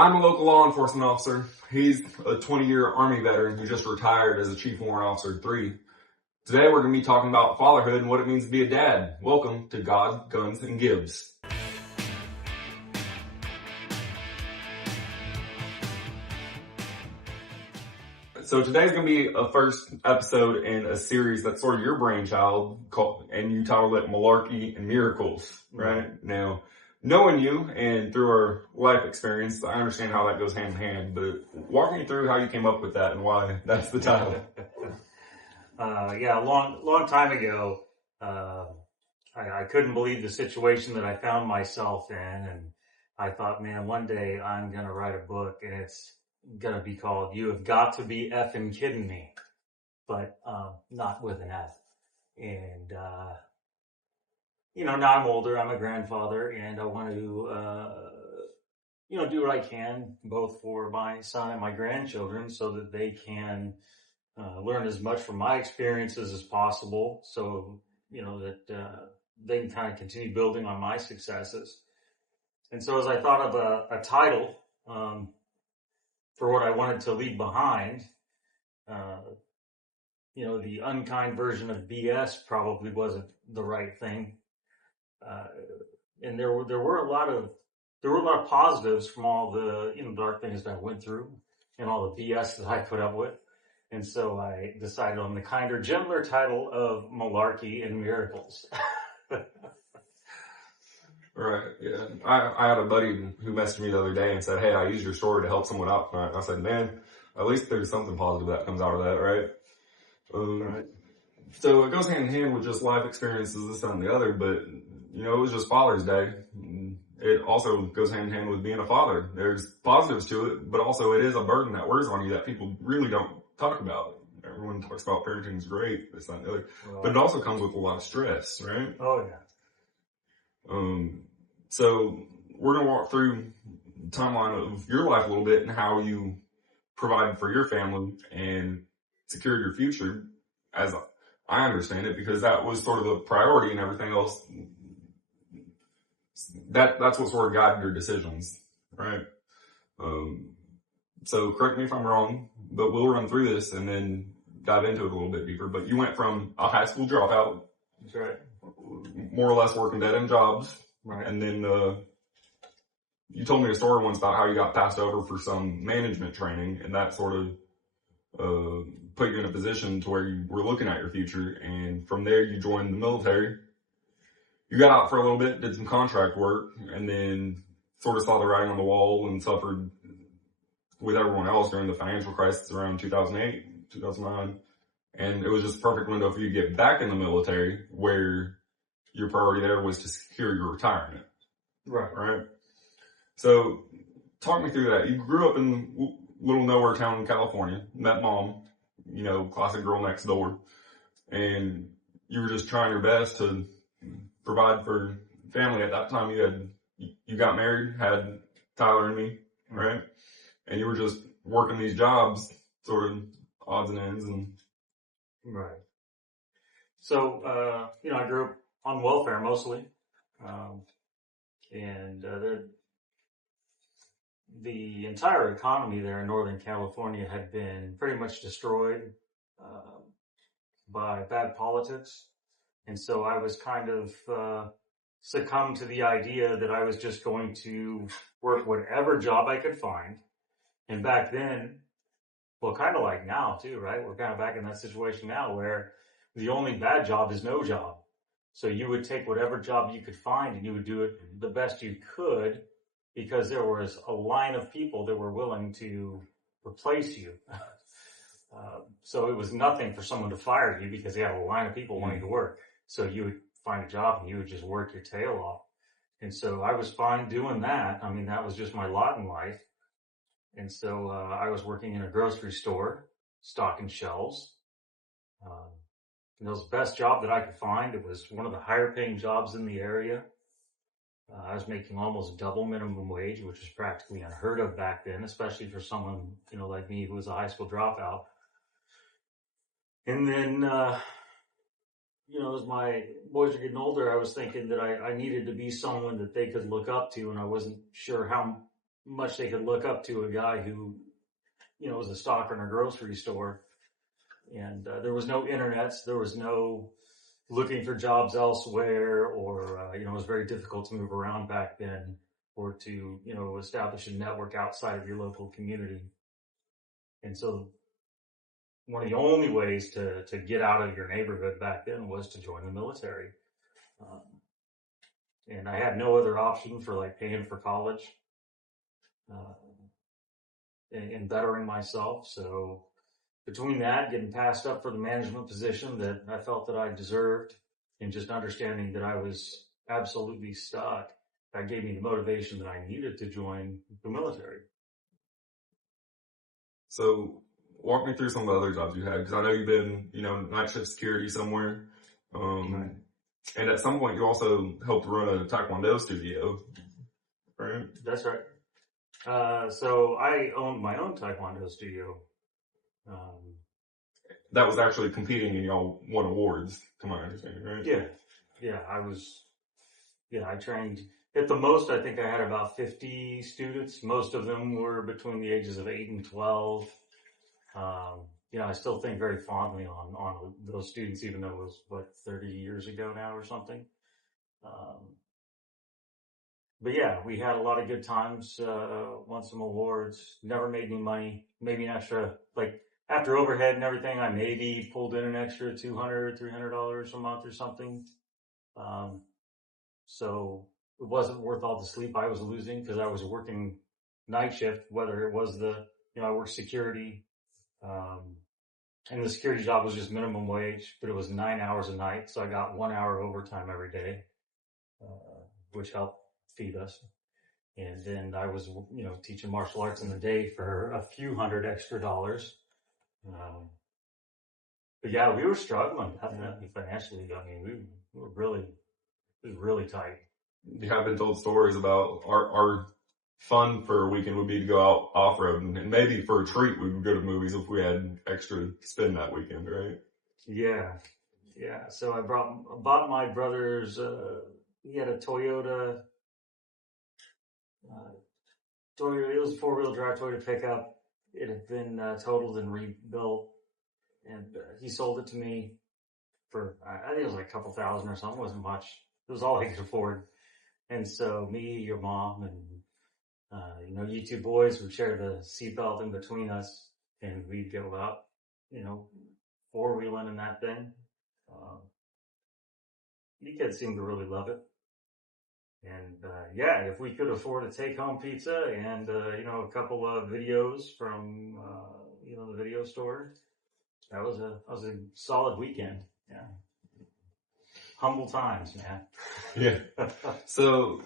I'm a local law enforcement officer. He's a 20-year Army veteran who just retired as a Chief Warrant Officer 3. Today we're going to be talking about fatherhood and what it means to be a dad. Welcome to God, Guns, and Gibbs. So today's going to be a first episode in a series that's sort of your brainchild, and you titled it Malarkey and Miracles, right? Now, knowing you and through our life experience, I understand how that goes hand in hand, but walk me through how you came up with that and why that's the title. A long time ago, I couldn't believe the situation that I found myself in, and I thought, man, one day I'm going to write a book, and it's going to be called You Have Got to Be Effing Kidding Me, but not with an F. And, now I'm older, I'm a grandfather, and I want to, do what I can, both for my son and my grandchildren, so that they can learn as much from my experiences as possible, so, that they can kind of continue building on my successes. And so as I thought of a title for what I wanted to leave behind, the unkind version of BS probably wasn't the right thing. And there were a lot of positives from all the dark things that I went through and all the BS that I put up with. And so I decided on the kinder, gentler title of Malarkey and Miracles. Right, yeah. I had a buddy who messaged me the other day and said, hey, I used your story to help someone out tonight. I said, man, at least there's something positive that comes out of that, right? Right. So it goes hand in hand with just life experiences, this and the other, but, it was just Father's Day. It also goes hand in hand with being a father. There's positives to it, but also it is a burden that wears on you that people really don't talk about. Everyone talks about parenting is great, this, that, and the other, but it also comes with a lot of stress, right? Oh, yeah. So we're going to walk through the timeline of your life a little bit and how you provided for your family and secured your future, as I understand it, because that was sort of the priority and everything else. That's what sort of guided your decisions, right? So correct me if I'm wrong, but we'll run through this and then dive into it a little bit deeper. But you went from a high school dropout. That's right. More or less working dead-end jobs. Right. And then you told me a story once about how you got passed over for some management training, and that sort of put you in a position to where you were looking at your future. And from there, you joined the military. You got out for a little bit, did some contract work, and then sort of saw the writing on the wall and suffered with everyone else during the financial crisis around 2008, 2009. And it was just a perfect window for you to get back in the military, where your priority there was to secure your retirement. Right. So talk me through that. You grew up in little nowhere town in California, met mom, classic girl next door. And you were just trying your best to provide for family. At that time you got married, had Tyler and me, right? And you were just working these jobs, sort of odds and ends and. Right. So, I grew up on welfare mostly. And the entire economy there in Northern California had been pretty much destroyed by bad politics. And so I was kind of succumbed to the idea that I was just going to work whatever job I could find. And back then, well, kind of like now too, right? We're kind of back in that situation now where the only bad job is no job. So you would take whatever job you could find and you would do it the best you could, because there was a line of people that were willing to replace you. So it was nothing for someone to fire you because they had a line of people wanting to work. So you would find a job and you would just work your tail off. And so I was fine doing that. I mean, that was just my lot in life. And so I was working in a grocery store, stocking shelves. It was the best job that I could find. It was one of the higher paying jobs in the area. I was making almost double minimum wage, which was practically unheard of back then, especially for someone, like me who was a high school dropout. And then, as my boys were getting older, I was thinking that I needed to be someone that they could look up to, and I wasn't sure how much they could look up to a guy who, was a stocker in a grocery store. And there was no internets. There was no looking for jobs elsewhere, or, it was very difficult to move around back then, or to, establish a network outside of your local community. And so one of the only ways to get out of your neighborhood back then was to join the military. Um, and I had no other option for like paying for college, uh, and bettering myself. So between that, getting passed up for the management position that I felt that I deserved, and just understanding that I was absolutely stuck, that gave me the motivation that I needed to join the military. So walk me through some of the other jobs you had, because I know you've been, night shift security somewhere. Right. And at some point you also helped run a Taekwondo studio, right? That's right. So I owned my own Taekwondo studio. That was actually competing and y'all won awards, to my understanding, right? Yeah, I trained. At the most, I think I had about 50 students. Most of them were between the ages of 8 and 12. I still think very fondly on those students, even though it was, 30 years ago now or something. But yeah, we had a lot of good times, won some awards, never made any money, maybe an extra, like after overhead and everything, I maybe pulled in an extra $200, $300 a month or something. So it wasn't worth all the sleep I was losing, because I was working night shift, whether it was I worked security, and the security job was just minimum wage, but it was 9 hours a night. So I got 1 hour overtime every day, which helped feed us. And then I was, teaching martial arts in the day for a few hundred extra dollars. But yeah, we were struggling definitely financially. I mean, we were really, it was really tight. You have been told stories about our fun for a weekend would be to go out off-road, and maybe for a treat we would go to movies if we had extra to spend that weekend, right? Yeah. So I bought my brother's, he had a Toyota, it was a 4-wheel drive Toyota pickup. It had been totaled and rebuilt, and he sold it to me for, I think it was like a couple thousand or something. It wasn't much. It was all I could afford. And so me, your mom, and you two boys would share the seatbelt in between us, and we'd go out, 4-wheeling in that thing. You kids seem to really love it. And if we could afford a take-home pizza and a couple of videos from the video store, that was a solid weekend. Yeah, humble times, man. Yeah. So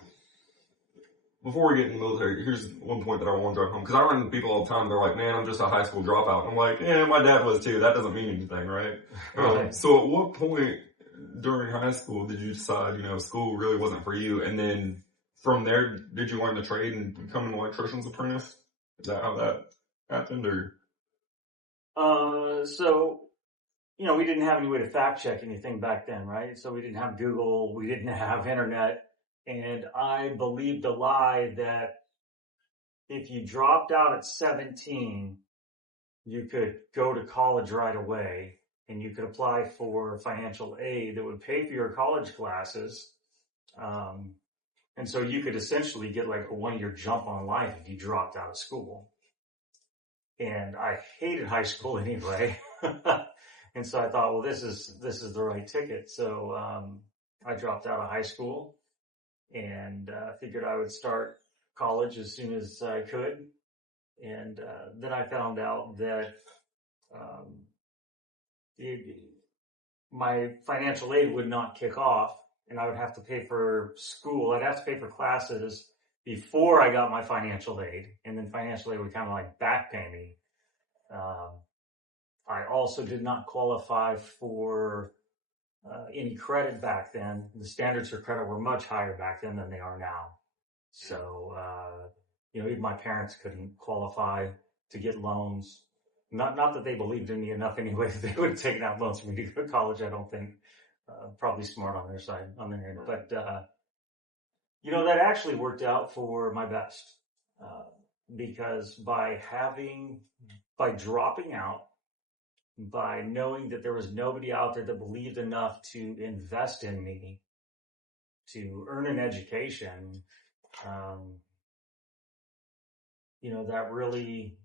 before we get in the military, here's one point that I want to drive home, because I run into people all the time. They're like, "Man, I'm just a high school dropout." I'm like, "Yeah, my dad was too. That doesn't mean anything, right?" Right. So at what point during high school did you decide, school really wasn't for you? And then from there, did you learn the trade and become an electrician's apprentice? Is that how that happened, or? So, we didn't have any way to fact check anything back then, right? So we didn't have Google, we didn't have internet. And I believed a lie that if you dropped out at 17, you could go to college right away, and you could apply for financial aid that would pay for your college classes. And so you could essentially get like a 1-year jump on life if you dropped out of school. And I hated high school anyway. And so I thought, well, this is the right ticket. So I dropped out of high school, and figured I would start college as soon as I could. And then I found out that my financial aid would not kick off, and I would have to pay for school. I'd have to pay for classes before I got my financial aid, and then financial aid would kind of like back pay me. I also did not qualify for any credit back then. The standards for credit were much higher back then than they are now. So, even my parents couldn't qualify to get loans. Not that they believed in me enough anyway that they would have taken out loans for me to go to college, I don't think. Probably smart on their end. But, that actually worked out for my best. Because by dropping out, by knowing that there was nobody out there that believed enough to invest in me, to earn an education, that really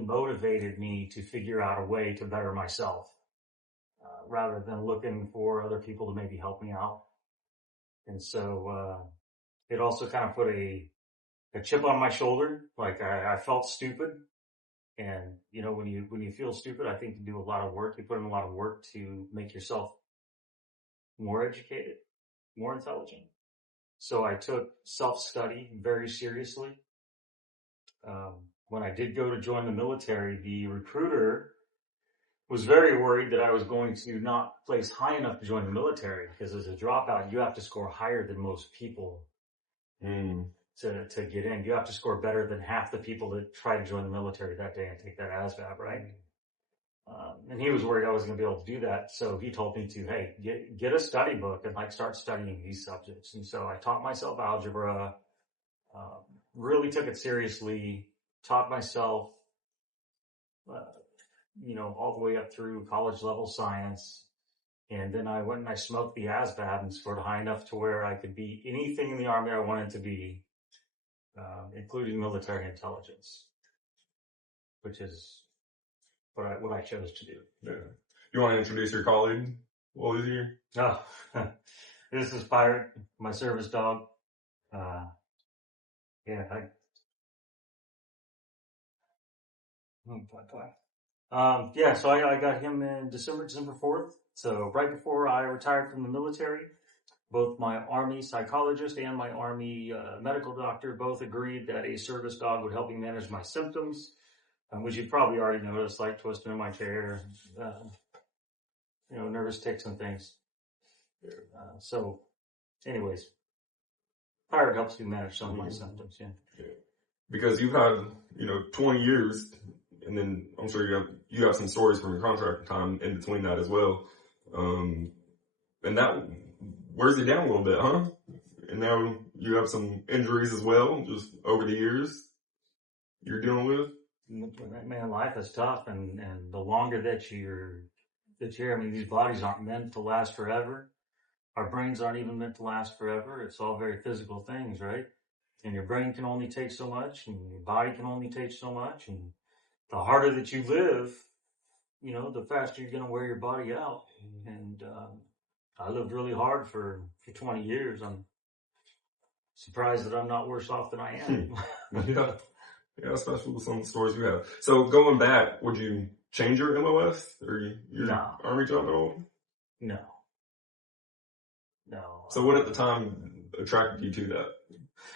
motivated me to figure out a way to better myself, rather than looking for other people to maybe help me out. And so, it also kind of put a chip on my shoulder. Like I felt stupid. And, when you feel stupid, I think you do a lot of work. You put in a lot of work to make yourself more educated, more intelligent. So I took self-study very seriously. When I did go to join the military, the recruiter was very worried that I was going to not place high enough to join the military, because as a dropout, you have to score higher than most people to get in. You have to score better than half the people that try to join the military that day and take that ASVAB, right? And he was worried I wasn't going to be able to do that. So he told me to, hey, get a study book and start studying these subjects. And so I taught myself algebra, really took it seriously, taught myself, all the way up through college level science. And then I went and I smoked the ASVAB and scored high enough to where I could be anything in the Army I wanted to be, including military intelligence, which is what I chose to do. Yeah. You want to introduce your colleague while he's here? Oh, this is Pirate, my service dog. So I got him in December 4th. So right before I retired from the military, both my Army psychologist and my Army medical doctor both agreed that a service dog would help me manage my symptoms, which you've probably already noticed, like twisting in my chair, nervous tics and things. So anyways, Pirate helps me manage some of my symptoms, yeah. Because you've had, 20 years, and then I'm sure you have some stories from your contract time in between that as well. And that wears you down a little bit, huh? And now you have some injuries as well, just over the years you're dealing with. Man, life is tough, and the longer that you're, these bodies aren't meant to last forever. Our brains aren't even meant to last forever. It's all very physical things, right? And your brain can only take so much, and your body can only take so much. And the harder that you live, the faster you're going to wear your body out. And I lived really hard for 20 years. I'm surprised that I'm not worse off than I am. Yeah, especially with some of the stories you have. So going back, would you change your MOS or your Army job at all? No. So what at the time attracted you to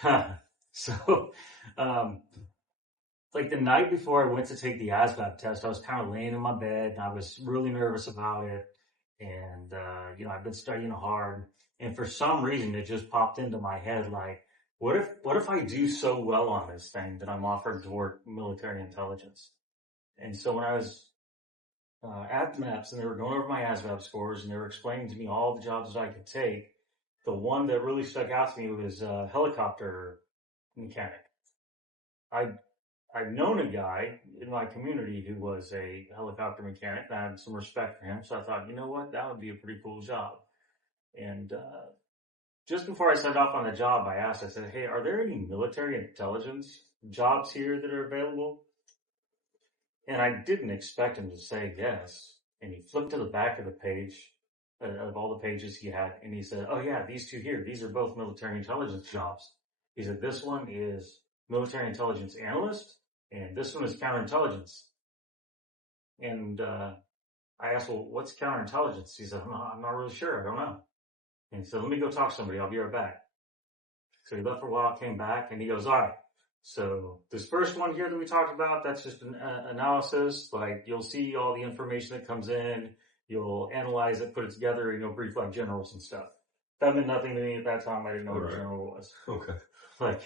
that? So, the night before I went to take the ASVAB test, I was kind of laying in my bed and I was really nervous about it. And, I've been studying hard, and for some reason it just popped into my head, like, what if I do so well on this thing that I'm offered to work military intelligence? And so when I was at MAPS and they were going over my ASVAB scores and they were explaining to me all the jobs that I could take, the one that really stuck out to me was helicopter mechanic. I've known a guy in my community who was a helicopter mechanic, and I had some respect for him. So I thought, you know what, that would be a pretty cool job. And just before I signed off on the job, I said, hey, are there any military intelligence jobs here that are available? And I didn't expect him to say yes. And he flipped to the back of the page, of all the pages he had, and he said, oh yeah, these two here, these are both military intelligence jobs. He said, this one is military intelligence analyst, and this one is counterintelligence. And I asked, well, what's counterintelligence? He said, I'm not really sure. I don't know. And he said, let me go talk to somebody. I'll be right back. So he left for a while, came back, and he goes, all right. So this first one here that we talked about, that's just an analysis. Like, you'll see all the information that comes in. You'll analyze it, put it together, brief like generals and stuff. That meant nothing to me at that time. I didn't know what a general was. Okay. I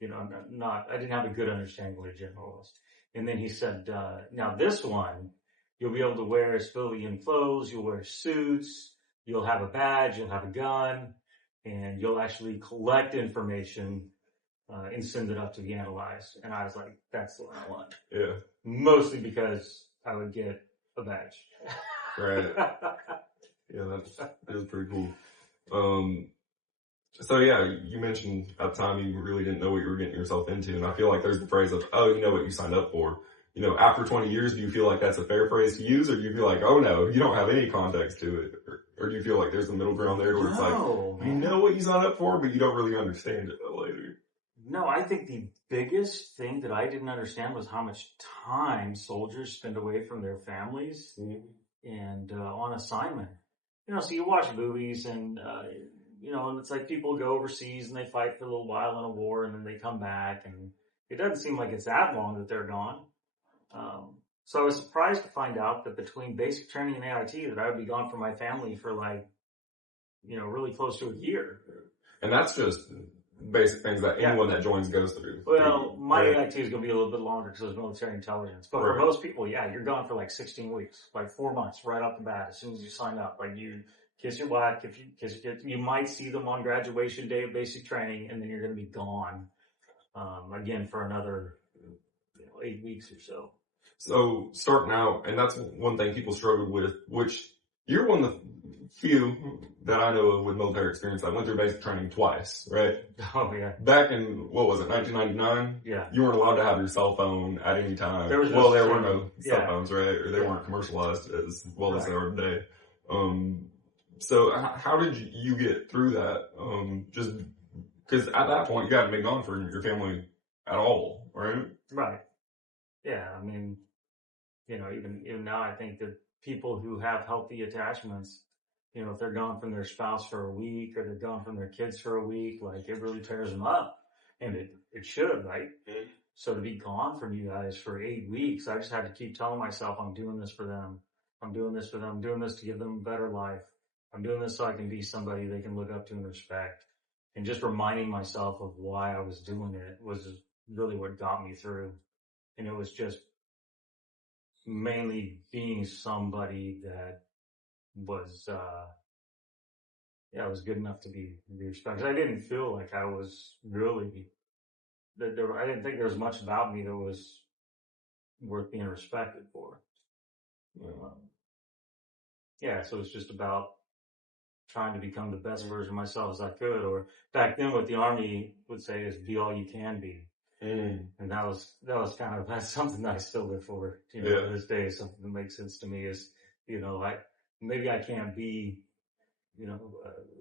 didn't have a good understanding what a general was. And then he said, now this one, you'll be able to wear civilian clothes, you'll wear suits, you'll have a badge, you'll have a gun, and you'll actually collect information and send it up to be analyzed. And I was like, that's the one I want. Yeah. Mostly because I would get a badge. Right. Yeah, that is pretty cool. So yeah, you mentioned at the time you really didn't know what you were getting yourself into, and I feel like there's the phrase of, oh, you know what you signed up for. You know, after 20 years, do you feel like that's a fair phrase to use, or do you feel like, oh no, you don't have any context to it? Or do you feel like there's a middle ground there where it's like, you know what you signed up for, but you don't really understand it later? No, I think the biggest thing that I didn't understand was how much time soldiers spend away from their families and on assignment. You know, so you watch movies and, you know, and it's like people go overseas and they fight for a little while in a war and then they come back, and it doesn't seem like it's that long that they're gone. So I was surprised to find out that between basic training and AIT that I would be gone from my family for like, you know, really close to a year. And that's just basic things that anyone that joins goes through. Well, my AIT is going to be a little bit longer because it's military intelligence. But for most people, yeah, you're gone for like 16 weeks, like 4 months right off the bat as soon as you sign up. Like you kiss your wife, if you kiss your kids, you might see them on graduation day of basic training, and then you're going to be gone again for another 8 weeks or so. So starting out, and that's one thing people struggled with, which you're one of the few that I know of with military experience that went through basic training twice, right? Oh yeah. Back in, what was it, 1999? Yeah. You weren't allowed to have your cell phone at any time. There were no cell phones, right? Or they weren't commercialized as well as they are today. So how did you get through that? Just because at that point you hadn't been gone for your family at all, right? Right. Yeah. I mean, you know, even now, I think that people who have healthy attachments, you know, if they're gone from their spouse for a week or they're gone from their kids for a week, like it really tears them up, and it should, right? Mm-hmm. So to be gone from you guys for 8 weeks, I just had to keep telling myself, I'm doing this for them. I'm doing this for them. I'm doing this to give them a better life. I'm doing this so I can be somebody they can look up to and respect. And just reminding myself of why I was doing it was really what got me through. And it was just mainly being somebody that was, was good enough to be respected. I didn't feel like I was really, I didn't think there was much about me that was worth being respected for. So it's just about trying to become the best version of myself as I could, or back then what the Army would say is be all you can be. And that was kind of, that's something that I still live for, you know, to this day. Something that makes sense to me is, you know, maybe I can't be, you know,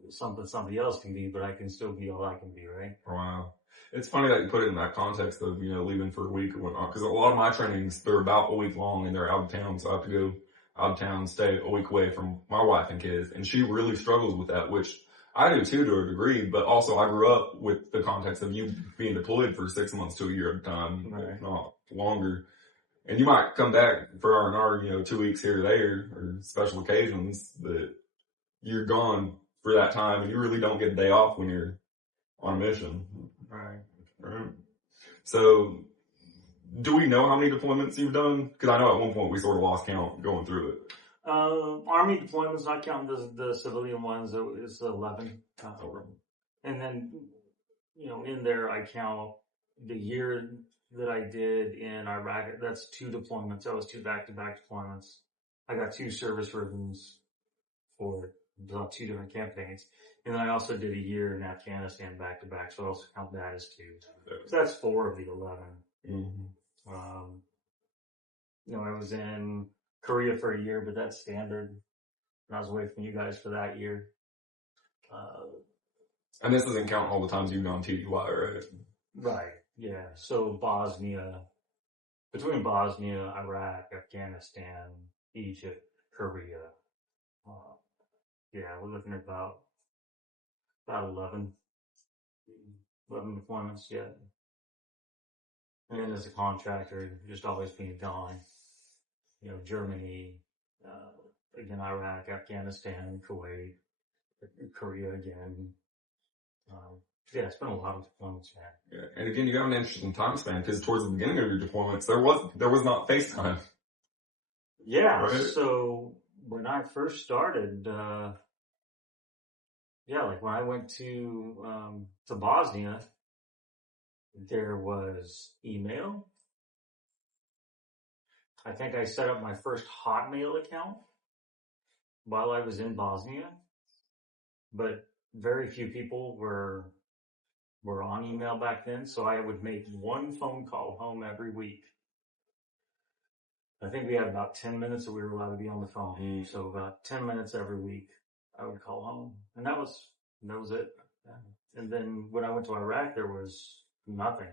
something somebody else can be, but I can still be all I can be, right? Wow. It's funny that you put it in that context of, you know, leaving for a week or whatnot, because a lot of my trainings, they're about a week long and they're out of town, so I have to go out of town, stay a week away from my wife and kids, and she really struggles with that, which I do too to a degree, but also I grew up with the context of you being deployed for 6 months to a year at a time, if not longer. And you might come back for R&R, you know, 2 weeks here or there, or special occasions, but you're gone for that time and you really don't get a day off when you're on a mission. Right. So, do we know how many deployments you've done? Because I know at one point we sort of lost count going through it. Army deployments, not counting the civilian ones, is 11. And then, you know, in there I count the year that I did in Iraq. That's 2 deployments. That was 2 back-to-back deployments. I got 2 service ribbons for 2 different campaigns. And then I also did a year in Afghanistan back-to-back, so I also count that as 2. So that's 4 of the 11. Mm-hmm. You know, I was in Korea for a year, but that's standard. And I was away from you guys for that year. And this doesn't count all the times you've gone TDY, right? Right, yeah. So between Bosnia, Iraq, Afghanistan, Egypt, Korea, we're looking at about 11 deployments, yeah. And then as a contractor, just always being gone. You know, Germany, again, Iraq, Afghanistan, Kuwait, Korea again. It's been a lot of deployments, man. Yeah, and again, you got an interesting time span because towards the beginning of your deployments, there was not FaceTime. Yeah, right? So when I first started, yeah, like when I went to Bosnia, there was email. I think I set up my first Hotmail account while I was in Bosnia, but very few people were on email back then, so I would make one phone call home every week. I think we had about 10 minutes that we were allowed to be on the phone. So about 10 minutes every week, I would call home. And that was it. And then when I went to Iraq, there was nothing.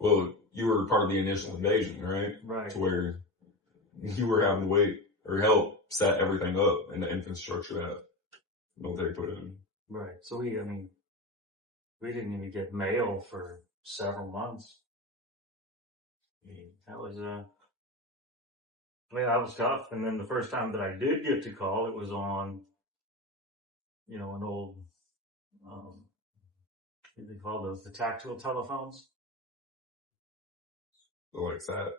Well, you were part of the initial invasion, right? Right. To where you were having to wait or help set everything up and the infrastructure that military put in. Right. So we didn't even get mail for several months. That was that was tough. And then the first time that I did get to call, it was on, an old, what do they call those? The tactile telephones? So like that.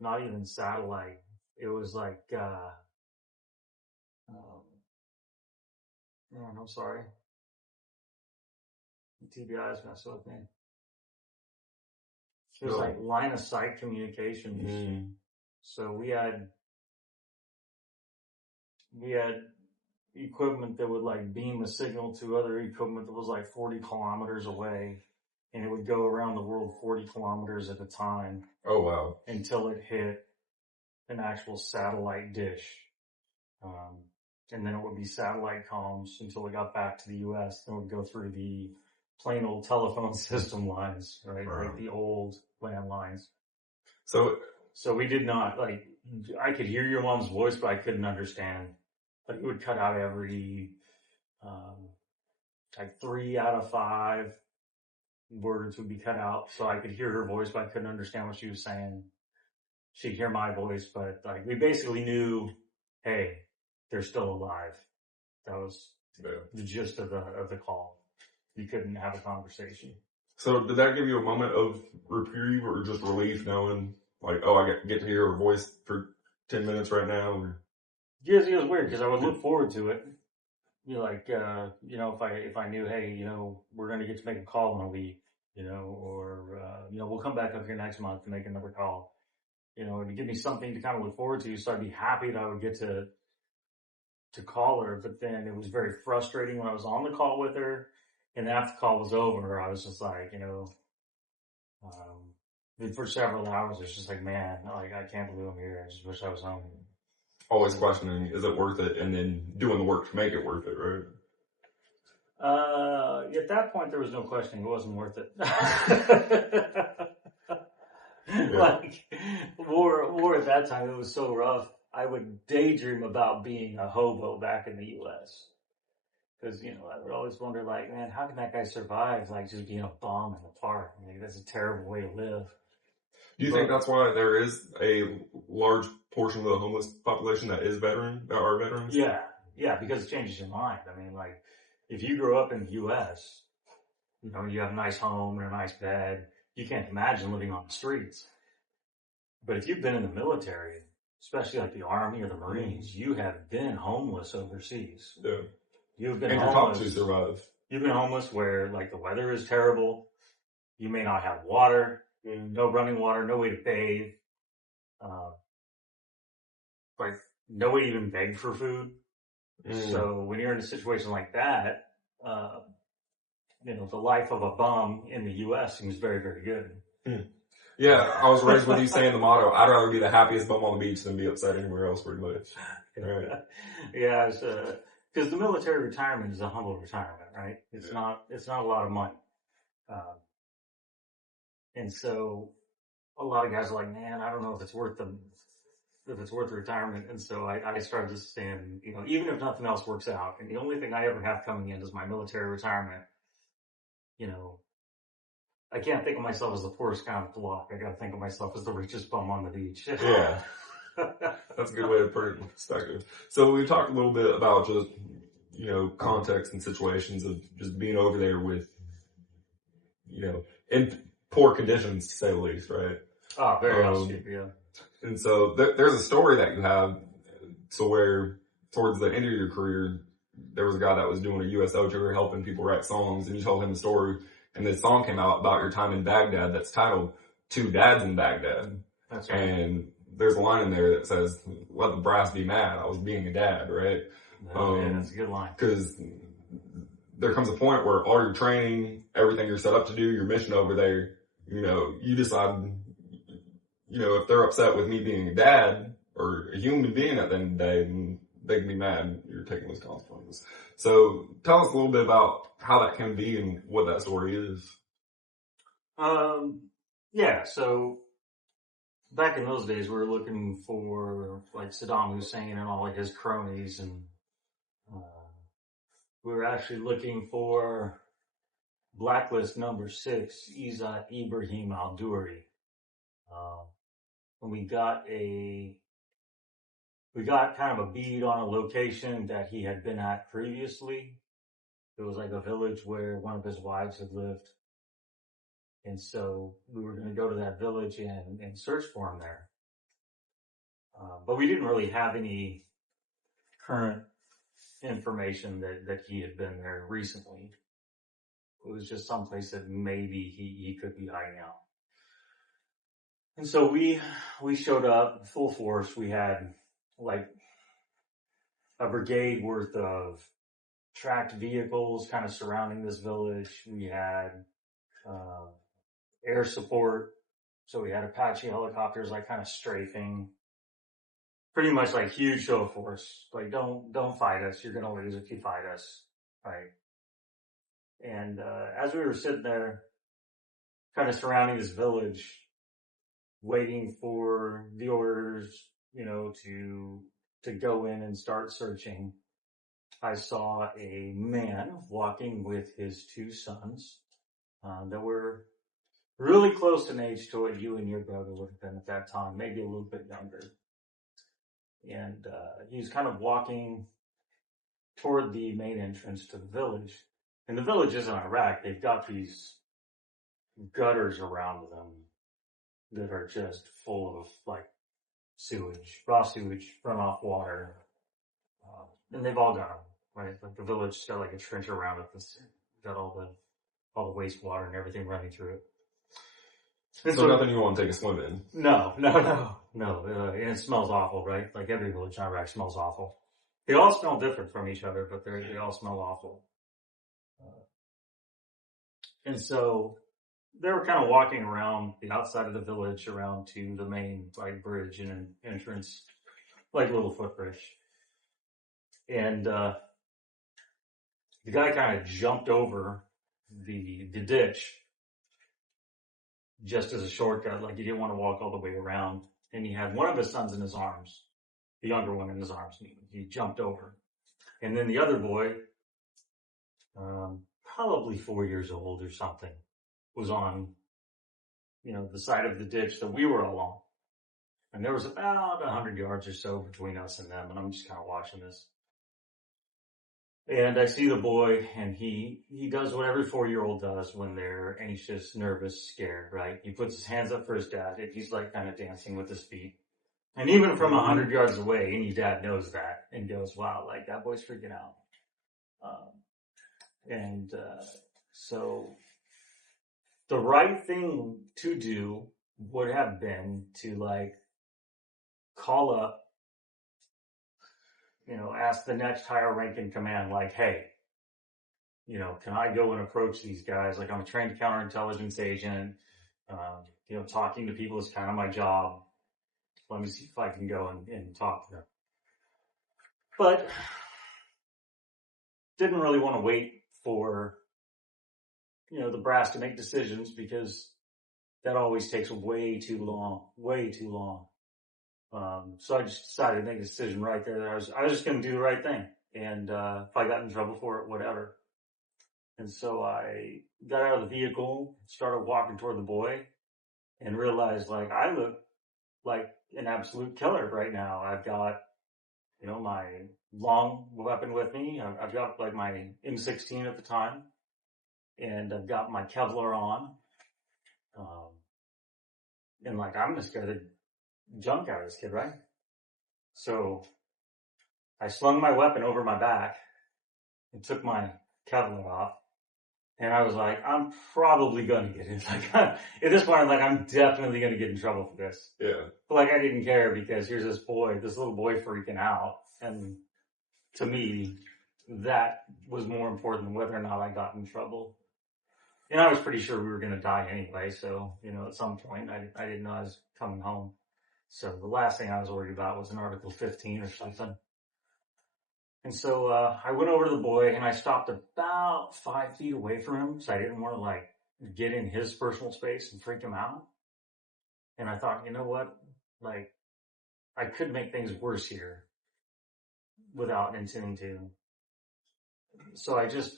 Not even satellite. It was like, man, I'm sorry. TBI is messed with me. It was like line of sight communications. So we had equipment that would like beam a signal to other equipment that was like 40 kilometers away, and it would go around the world 40 kilometers at a time. Oh, wow. Until it hit an actual satellite dish. And then it would be satellite comms until it got back to the U.S. Then it would go through the plain old telephone system lines, right? Like the old landlines. So we did not, like, I could hear your mom's voice, but I couldn't understand. Like, it would cut out every, like 3 out of 5 words would be cut out. So I could hear her voice, but I couldn't understand what she was saying. She'd hear my voice, but like, we basically knew, hey, they're still alive. That was the gist of the call. You couldn't have a conversation. So did that give you a moment of reprieve or just relief knowing, like, oh, I get to hear her voice for 10 minutes right now? Or? Yes, it was weird because I would look forward to it. If I knew, hey, we're going to get to make a call in a week, or we'll come back up here next month to make another call. It would give me something to kind of look forward to. So I'd be happy that I would get to call her. But then it was very frustrating when I was on the call with her. And after the call was over, I was just like, for several hours, it's just like, man, like, I can't believe I'm here. I just wish I was home. Always questioning, is it worth it? And then doing the work to make it worth it, right? At that point, there was no questioning. It wasn't worth it. Like, war at that time, it was so rough. I would daydream about being a hobo back in the U.S. Because, I would always wonder, like, man, how can that guy survive, like, just being a bum in the park? Like, that's a terrible way to live. Do you think that's why there is a large portion of the homeless population that are veterans? Yeah, because it changes your mind. I mean, like, if you grow up in the U.S., you have a nice home and a nice bed, you can't imagine living on the streets. But if you've been in the military, especially like the Army or the Marines, you have been homeless overseas. Yeah. You've been homeless. And you're taught to survive. You've been homeless where, like, the weather is terrible. You may not have water, no running water, no way to bathe. Like, no way to even beg for food. So when you're in a situation like that, the life of a bum in the U.S. seems very, very good. Yeah, I was raised with you saying the motto, I'd rather be the happiest bum on the beach than be upset anywhere else, pretty much. Right? Yeah, because the military retirement is a humble retirement, right? It's not a lot of money. And so a lot of guys are like, man, I don't know if it's worth the retirement. And so I started to saying, even if nothing else works out, and the only thing I ever have coming in is my military retirement, I can't think of myself as the poorest guy on the block. I got to think of myself as the richest bum on the beach. Yeah. That's a good way to put it in perspective. So we talked a little bit about just, context and situations of just being over there with, in poor conditions, to say the least, right? Oh, very outstanding, yeah. And so there's a story that you have, so where towards the end of your career, there was a guy that was doing a USO tour helping people write songs, and you told him the story, and this song came out about your time in Baghdad that's titled Two Dads in Baghdad. That's right. And there's a line in there that says, "Let the brass be mad. I was being a dad," right? Yeah, that's a good line. Because there comes a point where all your training, everything you're set up to do, your mission over there, you decide, if they're upset with me being a dad or a human being at the end of the day, then they can be mad. You're taking those consequences. So tell us a little bit about how that can be and what that story is. Yeah, so back in those days, we were looking for like Saddam Hussein and all like his cronies, and we were actually looking for blacklist number 6, Izzat Ibrahim al-Duri. And we got kind of a bead on a location that he had been at previously. It was like a village where one of his wives had lived. And so we were going to go to that village and search for him there. But we didn't really have any current information that he had been there recently. It was just someplace that maybe he could be hiding out. And so we showed up full force. We had like a brigade worth of tracked vehicles kind of surrounding this village. We had air support. So we had Apache helicopters like kind of strafing. Pretty much like huge show of force. Like don't fight us. You're gonna lose if you fight us. Right. And as we were sitting there kind of surrounding this village, waiting for the orders, to go in and start searching, I saw a man walking with his 2 sons that were really close in age to what you and your brother would have been at that time, maybe a little bit younger. And he was kind of walking toward the main entrance to the village. And the village isn't Iraq. They've got these gutters around them that are just full of like sewage, raw sewage, runoff water. And they've all got them, right? Like the village got like a trench around it that's got all the wastewater and everything running through it. And so nothing you want to take a swim in. No. And it smells awful, right? Like every village in Iraq smells awful. They all smell different from each other, but they all smell awful. And so they were kind of walking around the outside of the village around to the main like bridge and an entrance, like little footbridge. And the guy kind of jumped over the ditch just as a shortcut, like he didn't want to walk all the way around. And he had one of his sons in his arms, the younger one in his arms. He jumped over. And then the other boy, probably 4 years old or something, was on, the side of the ditch that we were along. And there was about 100 yards or so between us and them. And I'm just kind of watching this. And I see the boy, and he does what every 4-year-old does when they're anxious, nervous, scared, right? He puts his hands up for his dad, and he's like kind of dancing with his feet. And even from 100 yards away, any dad knows that and goes, wow, like that boy's freaking out. So the right thing to do would have been to like call up, ask the next higher rank in command, like, hey, can I go and approach these guys? Like, I'm a trained counterintelligence agent. Talking to people is kind of my job. Let me see if I can go and talk to them. But didn't really want to wait for, the brass to make decisions because that always takes way too long. So I just decided to make a decision right there that I was just going to do the right thing. And if I got in trouble for it, whatever. And so I got out of the vehicle, started walking toward the boy, and realized like I look like an absolute killer right now. I've got, my long weapon with me. I've got like my M16 at the time, and I've got my Kevlar on. And like I'm just gonna junk out of this kid, right? So I slung my weapon over my back and took my Kevlar off. And I was like, I'm probably going to get it. Like, at this point, I'm like, I'm definitely going to get in trouble for this. Yeah. But like, I didn't care because here's this little boy freaking out. And to me, that was more important than whether or not I got in trouble. And I was pretty sure we were going to die anyway. So, at some point, I didn't know I was coming home. So the last thing I was worried about was an Article 15 or something. And so I went over to the boy and I stopped about 5 feet away from him. So I didn't want to like get in his personal space and freak him out. And I thought, you know what? Like, I could make things worse here without intending to. So I just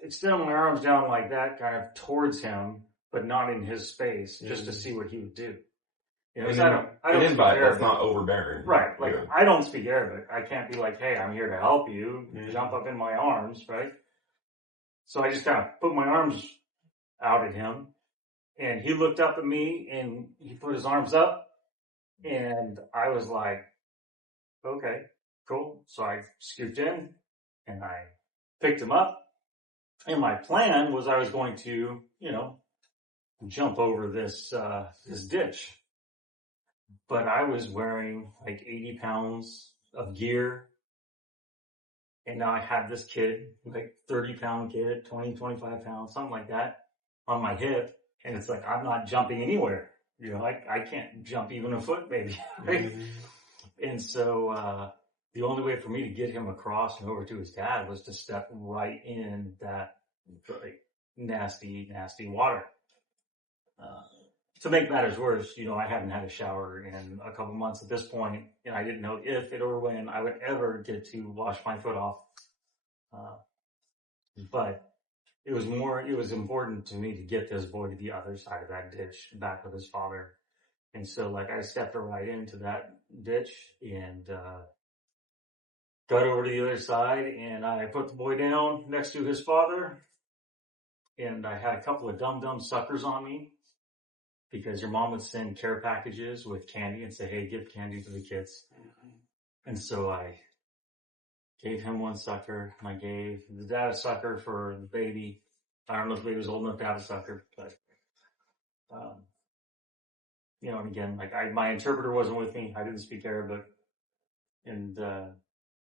extended my arms down like that, kind of towards him, but not in his space, just to see what he would do. I don't an invite speak that's not overbearing. Right. Like, I don't speak Arabic. I can't be like, hey, I'm here to help you. Jump up in my arms, right? So I just kind of put my arms out at him. And he looked up at me and he put his arms up. And I was like, okay, cool. So I scooped in and I picked him up. And my plan was I was going to, jump over this ditch. But I was wearing like 80 pounds of gear. And now I had this kid, like 30-pound kid, 20, 25 pounds, something like that, on my hip. And it's like, I'm not jumping anywhere. I can't jump even a foot, maybe. Right? And so the only way for me to get him across and over to his dad was to step right in that like, nasty, nasty water. To make matters worse, I hadn't had a shower in a couple months at this point, and I didn't know if it or when I would ever get to wash my foot off. But it was important to me to get this boy to the other side of that ditch, back with his father. And so, like, I stepped right into that ditch and got over to the other side, and I put the boy down next to his father, and I had a couple of dumb suckers on me. Because your mom would send care packages with candy and say, hey, give candy to the kids. And so I gave him one sucker, and I gave the dad a sucker for the baby. I don't know if the baby was old enough to have a sucker, but, and again, like my interpreter wasn't with me. I didn't speak Arabic. And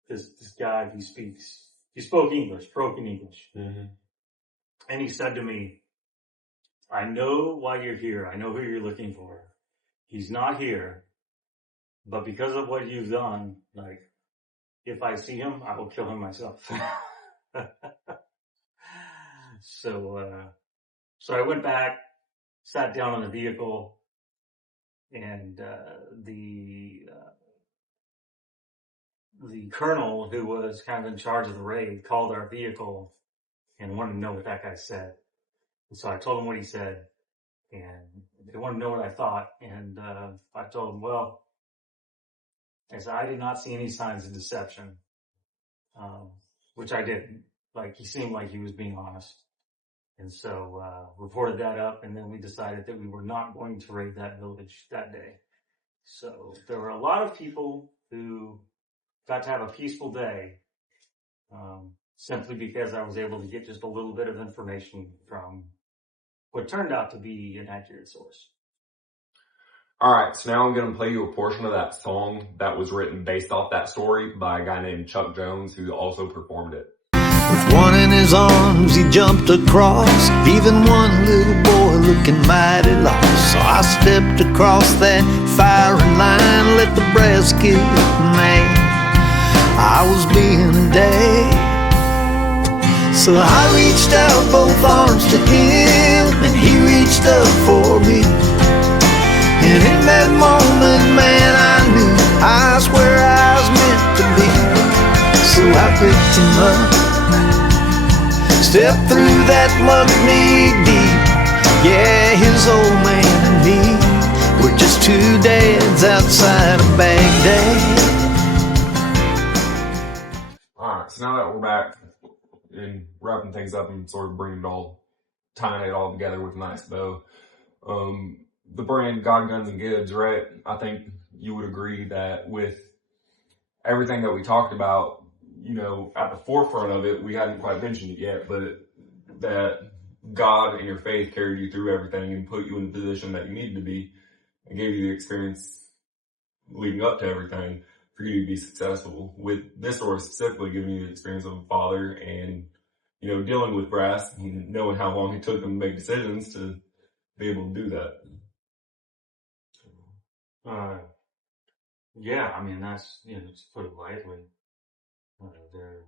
this guy, he spoke English, broken English. And he said to me, I know why you're here. I know who you're looking for. He's not here. But because of what you've done, like, if I see him, I will kill him myself. So I went back, sat down in the vehicle, and the colonel who was kind of in charge of the raid called our vehicle and wanted to know what that guy said. And so I told him what he said, and they wanted to know what I thought. And I told him, well, I said, I did not see any signs of deception, which I didn't. Like, he seemed like he was being honest. And so reported that up, and then we decided that we were not going to raid that village that day. So there were a lot of people who got to have a peaceful day simply because I was able to get just a little bit of information from what turned out to be an accurate source. All right, so now I'm going to play you a portion of that song that was written based off that story by a guy named Chuck Jones, who also performed it. With one in his arms, he jumped across, leaving one little boy looking mighty lost. So I stepped across that firing line, let the brass get mad. I was being a dad. So I reached out both arms to him, and he reached up for me. And in that moment, man, I knew I swear I was meant to be. So I picked him up, stepped through that muck knee deep. Yeah, his old man and me were just two dads outside of Baghdad. Alright, so now that we're back and wrapping things up and sort of tying it all together with a nice bow. The brand God, Guns, and Gibbs, right? I think you would agree that with everything that we talked about, at the forefront of it, we hadn't quite mentioned it yet, but that God and your faith carried you through everything and put you in the position that you needed to be and gave you the experience leading up to everything for you to be successful. With this story specifically giving you the experience of a father and, dealing with brass and knowing how long it took them to make decisions to be able to do that. Yeah, I mean, that's, to put it lightly, there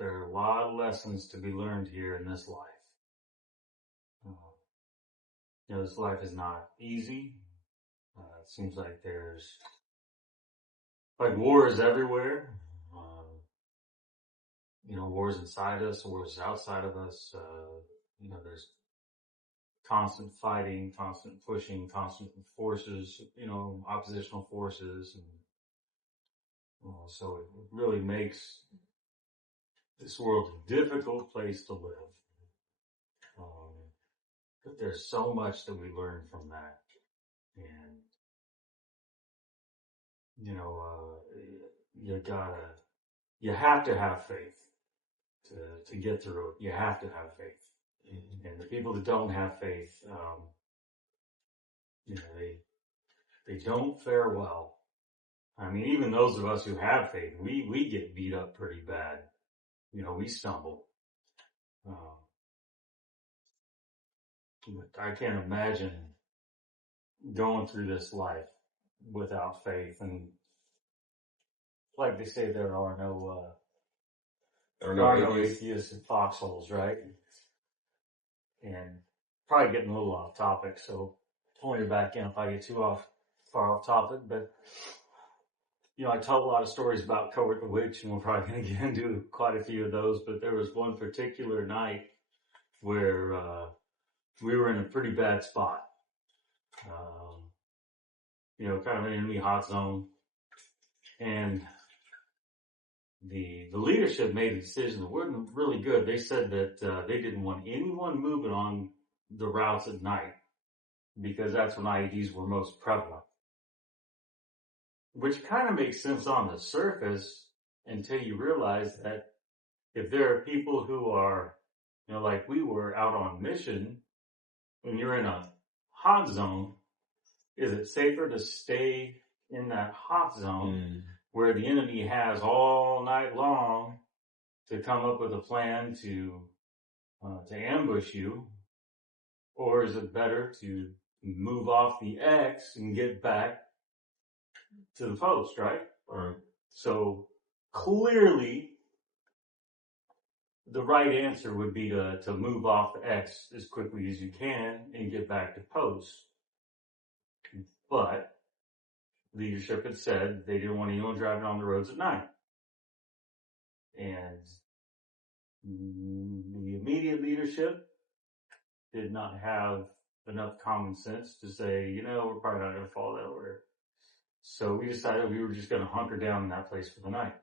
are a lot of lessons to be learned here in this life. This life is not easy. It seems like there's wars everywhere. Wars inside us, wars outside of us. There's constant fighting, constant pushing, constant forces, oppositional forces. And so it really makes this world a difficult place to live. But there's so much that we learn from that. And, you have to have faith to get through it. You have to have faith. Mm-hmm. And the people that don't have faith, they don't fare well. I mean, even those of us who have faith, we get beat up pretty bad. We stumble. But I can't imagine going through this life without faith. And like they say, there are no atheists in foxholes, right? And probably getting a little off topic, so pull me back in if I get too far off topic. But I tell a lot of stories about Coward the Witch, and we're probably going to get into quite a few of those. But there was one particular night where we were in a pretty bad spot. Kind of an enemy hot zone, and the leadership made a decision that wasn't really good. They said that they didn't want anyone moving on the routes at night because that's when IEDs were most prevalent. Which kind of makes sense on the surface until you realize that if there are people who are, like we were out on mission, when you're in a hot zone, is it safer to stay in that hot zone where the enemy has all night long to come up with a plan to ambush you? Or is it better to move off the X and get back to the post, right? So clearly the right answer would be to move off the X as quickly as you can and get back to post. But leadership had said they didn't want anyone driving on the roads at night. And the immediate leadership did not have enough common sense to say, we're probably not going to follow that order. So we decided we were just going to hunker down in that place for the night.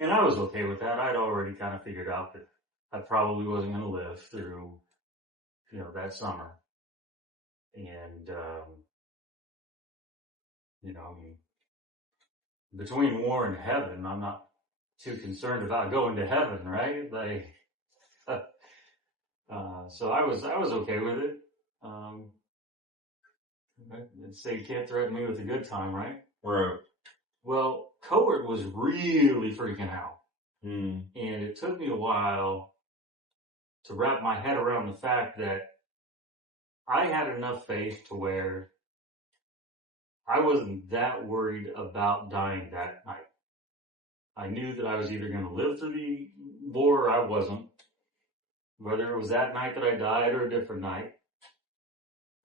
And I was okay with that. I'd already kind of figured out that I probably wasn't going to live through, that summer. And, between war and heaven, I'm not too concerned about going to heaven, right? So I was okay with it. I'd say you can't threaten me with a good time, right? Right. Well, Coward was really freaking out. And it took me a while to wrap my head around the fact that I had enough faith to where I wasn't that worried about dying that night. I knew that I was either going to live through the war or I wasn't. Whether it was that night that I died or a different night.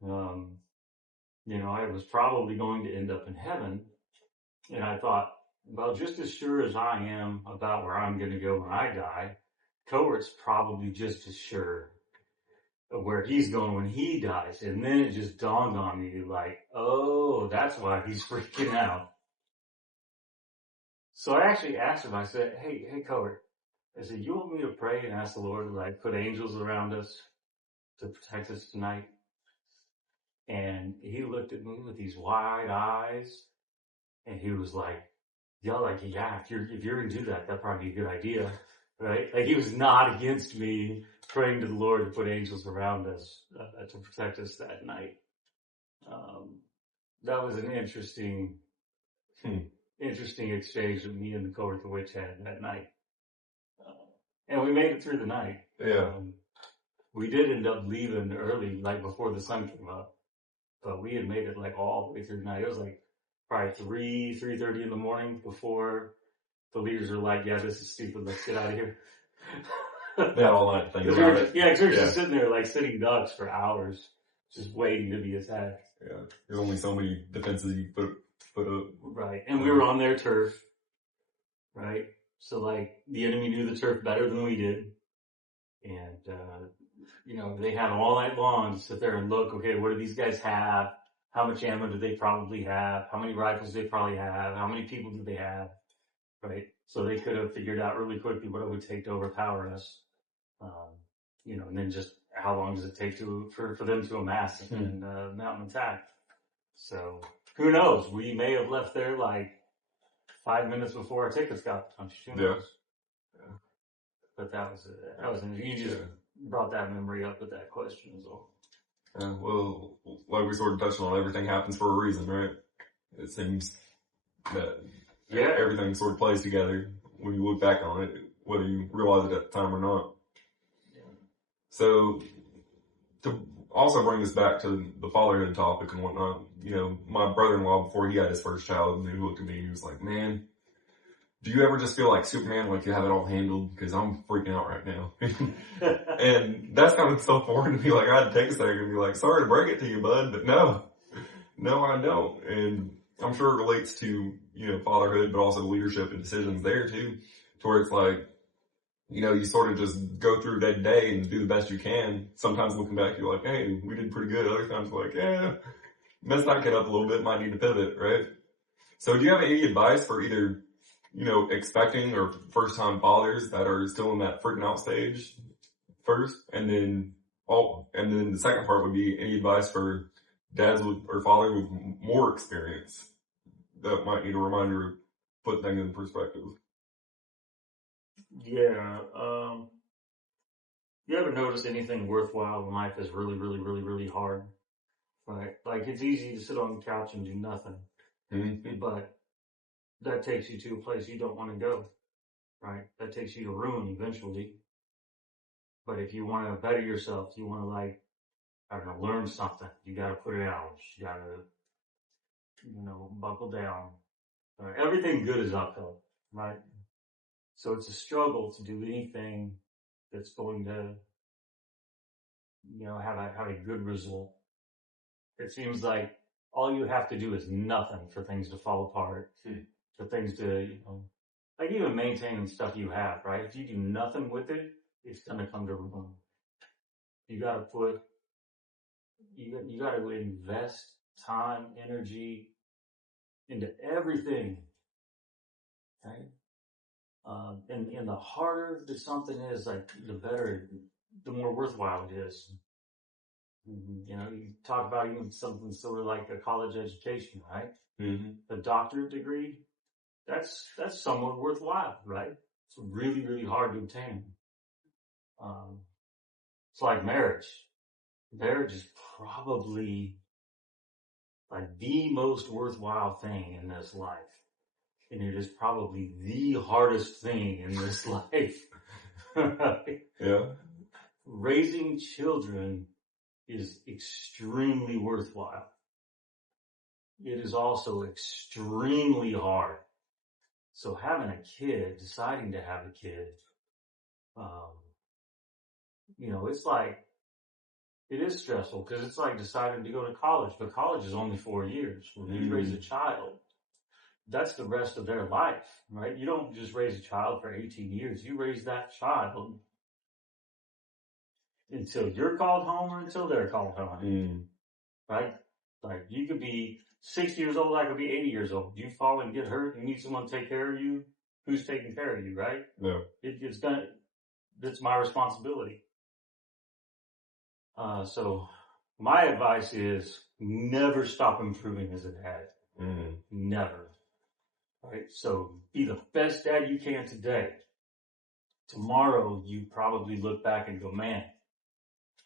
I was probably going to end up in heaven. And I thought, well, just as sure as I am about where I'm going to go when I die, Cowart's probably just as sure of where he's going when he dies. And then it just dawned on me oh, that's why he's freaking out. So I actually asked him, I said, hey, Cowart, I said, you want me to pray and ask the Lord to put angels around us to protect us tonight? And he looked at me with these wide eyes and he was like, y'all like, yeah, if you're gonna do that, that'd probably be a good idea, right? Like he was not against me praying to the Lord to put angels around us to protect us that night. That was an interesting exchange that me and the coworker witch had that night, and we made it through the night. Yeah. We did end up leaving early, like before the sun came up, but we had made it like all the way through the night. It was like probably 3:30 in the morning before the leaders were like, yeah, this is stupid. Let's get out of here. They had all night to think about it. Yeah, because we were just sitting there like sitting ducks for hours, just waiting to be attacked. Yeah. There's only so many defenses you put up. Right. And we were on their turf. Right. So like the enemy knew the turf better than we did. And, they had all night long to sit there and look, okay, what do these guys have? How much ammo do they probably have? How many rifles do they probably have? How many people do they have? Right. So they could have figured out really quickly what it would take to overpower us. And then just how long does it take for them to amass and mount an attack? So who knows? We may have left there like 5 minutes before our tickets got punched. Who knows? Yeah. But that was you just brought that memory up with that question as well. Yeah, well, like we sort of touched on, everything happens for a reason, right? It seems that everything sort of plays together when you look back on it, whether you realize it at the time or not. Yeah. So, to also bring this back to the fatherhood topic and whatnot, my brother-in-law, before he had his first child, he looked at me and he was like, man, do you ever just feel like Superman, like you have it all handled? Because I'm freaking out right now. And that's kind of so foreign to me. Like, I had to take a second and be like, sorry to break it to you, bud, but no, I don't. And I'm sure it relates to, fatherhood, but also leadership and decisions there too, to where it's like, you sort of just go through day to day and do the best you can. Sometimes looking back, you're like, hey, we did pretty good. Other times you're like, yeah, messed that kid up a little bit, might need to pivot, right? So do you have any advice for either, expecting or first time fathers that are still in that freaking out stage first? And then the second part would be any advice for dads or fathers with more experience that might need a reminder to put things in perspective. Yeah. You ever notice anything worthwhile in life is really, really, really, really hard? Right? Like it's easy to sit on the couch and do nothing. Mm-hmm. But that takes you to a place you don't want to go. Right? That takes you to ruin eventually. But if you want to better yourself, you want to learn something, you got to put it out. You got to, buckle down. Right? Everything good is uphill, right? So it's a struggle to do anything that's going to, have a good result. It seems like all you have to do is nothing for things to fall apart, for things to, like even maintaining stuff you have, right? If you do nothing with it, it's going to come to ruin. You got to invest time, energy into everything, right? And the harder that something is, like the better, the more worthwhile it is. You talk about even something sort of like a college education, right? Mm-hmm. A doctorate degree, that's somewhat worthwhile, right? It's really, really hard to obtain. It's like marriage. Marriage is probably like the most worthwhile thing in this life. And it is probably the hardest thing in this life. Yeah. Raising children is extremely worthwhile. It is also extremely hard. So having a kid, deciding to have a kid, it's like, it is stressful because it's like deciding to go to college, but college is only 4 years. When you raise a child, that's the rest of their life, right? You don't just raise a child for 18 years. You raise that child until you're called home or until they're called home, right? Like you could be 60 years old, I could be 80 years old. You fall and get hurt, you need someone to take care of you. Who's taking care of you, right? Yeah. It's done. That's my responsibility. So my advice is never stop improving as a dad. Never. Right? So be the best dad you can today. Tomorrow, you probably look back and go, man,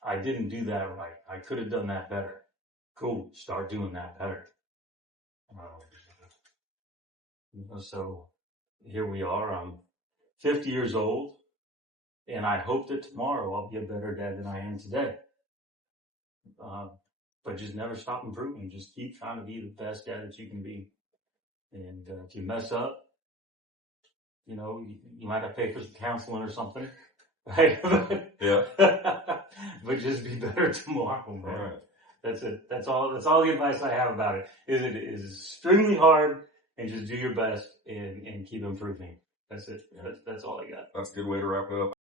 I didn't do that right. I could have done that better. Cool. Start doing that better. So here we are. I'm 50 years old, and I hope that tomorrow I'll be a better dad than I am today. But just never stop improving. Just keep trying to be the best dad that you can be. And if you mess up, you might have to pay for some counseling or something, right? Yeah. But just be better tomorrow, man. All right. That's it. That's all the advice I have about it. It is extremely hard, and just do your best and keep improving. That's it. That's all I got. That's a good way to wrap it up.